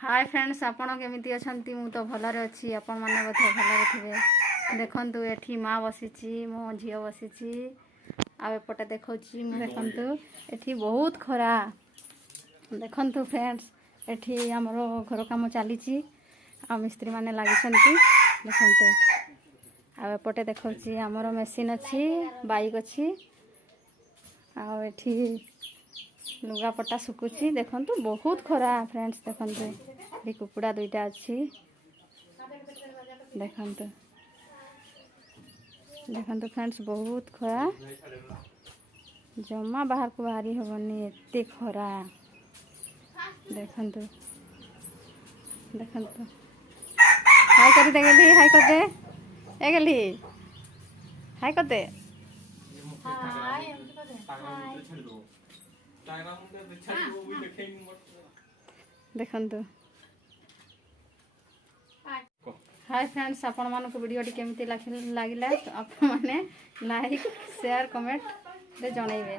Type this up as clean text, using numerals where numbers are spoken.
Hi friends आपण केमिति अछंती मु तो भलरे अछि आपण माने बोधे भलरे थिबे। देखंतु एठी माँ बसिची मो झियो बसिची आ एपटे देखौची मु देखंतु एठी बहुत खरा। देखंतु फ्रेंड्स एठी हमरो घर काम चलीची आ मिस्त्री माने लागिसंती। देखंतु आ एपटे देखौची हमरो मशीन अछि बाइक अछि आ एठी लुगापटा सुकुची। देखंतु बहुत खरा फ्रेंड्स। देखंतु ये कुकुड़ा दुईटा अच्छी। देखंतु देखंतु फ्रेंड्स बहुत खरा जमा बाहर को बाहरी हबनी एते खरा। देखंतु देखंतु हाय कर दे गेली हाय कर दे ए गेली हाय कर दे हाय देखंतु हाय फ्रेंड्स आपण मानक वीडियोटी केमती लागिला आपण माने लाइक शेयर कमेंट रे जणाइबे।